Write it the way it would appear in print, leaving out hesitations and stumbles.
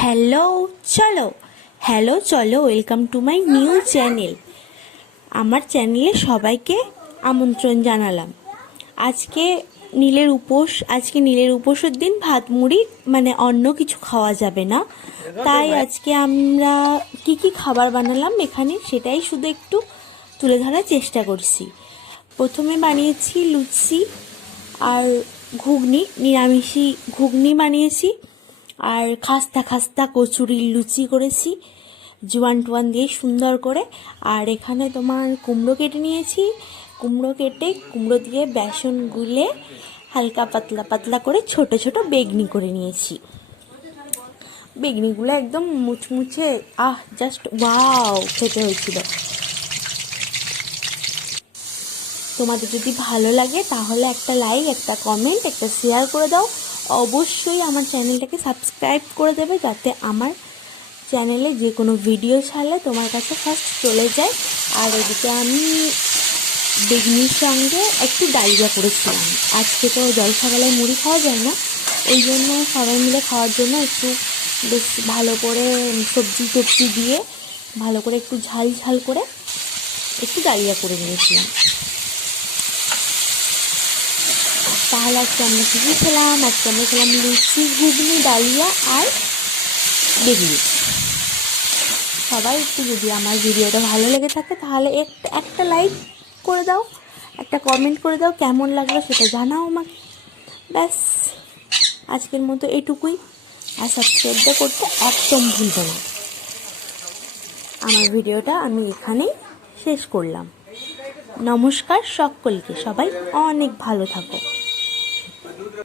Hello চলো hello চলো welcome to my new channel. আমার চ্যানেলে সবাইকে আমন্ত্রণ জানালাম। আজকে নীলের উপোসের দিন ভাত মুড়ি মানে অন্য কিছু খাওয়া যাবে না, তাই আজকে আমরা কি কি খাবার বানালাম এখানে সেটাই শুধু একটু তুলে ধরার চেষ্টা করছি। প্রথমে বানিয়েছি লুচি আর ঘুগনি, নিরামিষি ঘুগনি বানিয়েছি, আর খাস্তা খাস্তা কচুরির লুচি করেছি জোয়ান টোয়ান দিয়ে সুন্দর করে। আর এখানে তোমার কুমড়ো কেটে নিয়েছি, কুমড়ো দিয়ে বেসন গুলে হালকা পাতলা পাতলা করে ছোট ছোট বেগনি করে নিয়েছি। বেগনিগুলো একদম মুচমুচে, জাস্ট ওয়াও খেতে হয়েছিল। তোমাদের যদি ভালো লাগে তাহলে একটা লাইক, একটা কমেন্ট, একটা শেয়ার করে দাও। অবশ্যই আমার চ্যানেলটাকে সাবস্ক্রাইব করে দেবে যাতে আমার চ্যানেলে যে কোনো ভিডিও ছাড়লে তোমার কাছে ফার্স্ট চলে যায়। আর এদিকে আমি বেগনির সঙ্গে একটু ডালিয়া করেছিলাম। আজকে তো জলখাবারে মুড়ি খাওয়া যায় না, ওই জন্য সবাই মিলে খাওয়ার জন্য একটু বেশ ভালো করে সবজি টবজি দিয়ে ভালো করে একটু ঝাল ঝাল করে একটু ডালিয়া করে নিয়েছিলাম। তাহলে আজকে আমরা কী খেলাম? আজকে আমরা খেলাম লুচি, ঘুগনি, ডালিয়া আর বেগনি। সবাই একটু যদি আমার ভিডিওটা ভালো লেগে থাকে তাহলে একটা লাইক করে দাও, একটা কমেন্ট করে দাও, কেমন লাগলো সেটা জানাও আমাকে। ব্যাস আজকের মতো এটুকুই। আর সাবস্ক্রাইবটা করতে একদম ভুলবে না। আমার ভিডিওটা আমি এখানেই শেষ করলাম। নমস্কার সকলকে, সবাই অনেক ভালো থাকো।